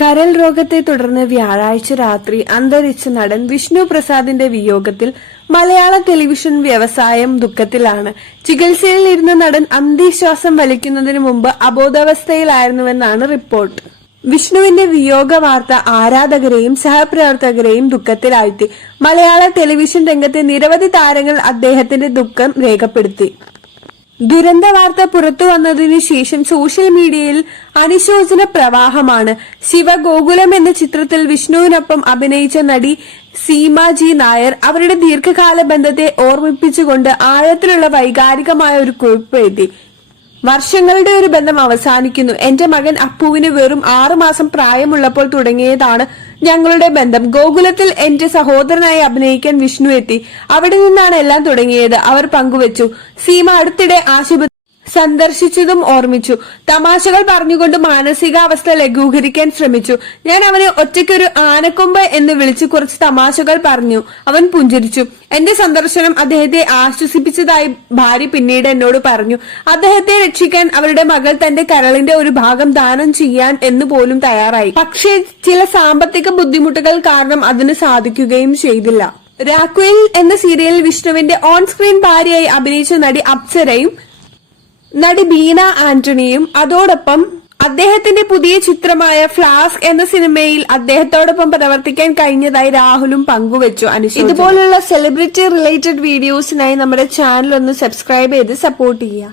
കരൾ രോഗത്തെ തുടർന്ന് വ്യാഴാഴ്ച രാത്രി അന്തരിച്ച നടൻ വിഷ്ണു പ്രസാദിന്റെ വിയോഗത്തിൽ മലയാള ടെലിവിഷൻ വ്യവസായം ദുഃഖത്തിലാണ്. ചികിത്സയിൽ ഇരുന്ന നടൻ അന്ത്യശ്വാസം വലിക്കുന്നതിന് മുമ്പ് അബോധാവസ്ഥയിലായിരുന്നുവെന്നാണ് റിപ്പോർട്ട്. വിഷ്ണുവിന്റെ വിയോഗ വാർത്ത ആരാധകരെയും സഹപ്രവർത്തകരെയും ദുഃഖത്തിലാഴ്ത്തി. മലയാള ടെലിവിഷൻ രംഗത്തെ നിരവധി താരങ്ങൾ അദ്ദേഹത്തിന്റെ ദുഃഖം രേഖപ്പെടുത്തി. ദുരന്ത വാർത്ത പുറത്തു വന്നതിനു ശേഷം സോഷ്യൽ മീഡിയയിൽ അനുശോചന പ്രവാഹമാണ്. ശിവഗോകുലം എന്ന ചിത്രത്തിൽ വിഷ്ണുവിനൊപ്പം അഭിനയിച്ച നടി സീമ ജി നായർ അവരുടെ ദീർഘകാല ബന്ധത്തെ ഓർമ്മിപ്പിച്ചുകൊണ്ട് ആഴത്തിലുള്ള വൈകാരികമായ ഒരു കുറിപ്പ് എഴുതി. വർഷങ്ങളുടെ ഒരു ബന്ധം അവസാനിക്കുന്നു. എന്റെ മകൻ അപ്പുവിന് വെറും 6 മാസം പ്രായമുള്ളപ്പോൾ തുടങ്ങിയതാണ് ഞങ്ങളുടെ ബന്ധം. ഗോകുലത്തിൽ എന്റെ സഹോദരനായി അഭിനയിക്കാൻ വിഷ്ണു എത്തി. അവിടെ നിന്നാണ് എല്ലാം തുടങ്ങിയത്. അവർ പങ്കുവച്ചു. സീമ അടുത്തിടെ ആശുപത്രി സന്ദർശിച്ചതും ഓർമ്മിച്ചു. തമാശകൾ പറഞ്ഞുകൊണ്ട് മാനസികാവസ്ഥ ലഘൂകരിക്കാൻ ശ്രമിച്ചു. ഞാൻ അവനെ ഒറ്റയ്ക്കൊരു ആനക്കൊമ്പ് എന്ന് വിളിച്ച് കുറച്ച് തമാശകൾ പറഞ്ഞു. അവൻ പുഞ്ചിരിച്ചു. എന്റെ സന്ദർശനം അദ്ദേഹത്തെ ആശ്വസിപ്പിച്ചതായി ഭാര്യ പിന്നീട് എന്നോട് പറഞ്ഞു. അദ്ദേഹത്തെ രക്ഷിക്കാൻ അവരുടെ മകൾ തന്റെ കരളിന്റെ ഒരു ഭാഗം ദാനം ചെയ്യാൻ എന്ന് പോലും തയ്യാറായി. പക്ഷേ ചില സാമ്പത്തിക ബുദ്ധിമുട്ടുകൾ കാരണം അതിന് സാധിക്കുകയും ചെയ്തില്ല. രാക്വയിൽ എന്ന സീരിയലിൽ വിഷ്ണുവിന്റെ ഓൺ സ്ക്രീൻ ഭാര്യയായി അഭിനയിച്ച നടി അപ്സരയും നടി ബീന ആന്റണിയും അതോടൊപ്പം അദ്ദേഹത്തിന്റെ പുതിയ ചിത്രമായ ഫ്ലാസ്ക് എന്ന സിനിമയിൽ അദ്ദേഹത്തോടൊപ്പം പ്രവർത്തിക്കാൻ കഴിഞ്ഞതായി രാഹുലും പങ്കുവച്ചു. ഇതുപോലുള്ള സെലിബ്രിറ്റി റിലേറ്റഡ് വീഡിയോസിനായി നമ്മുടെ ചാനൽ ഒന്ന് സബ്സ്ക്രൈബ് ചെയ്ത് സപ്പോർട്ട് ചെയ്യുക.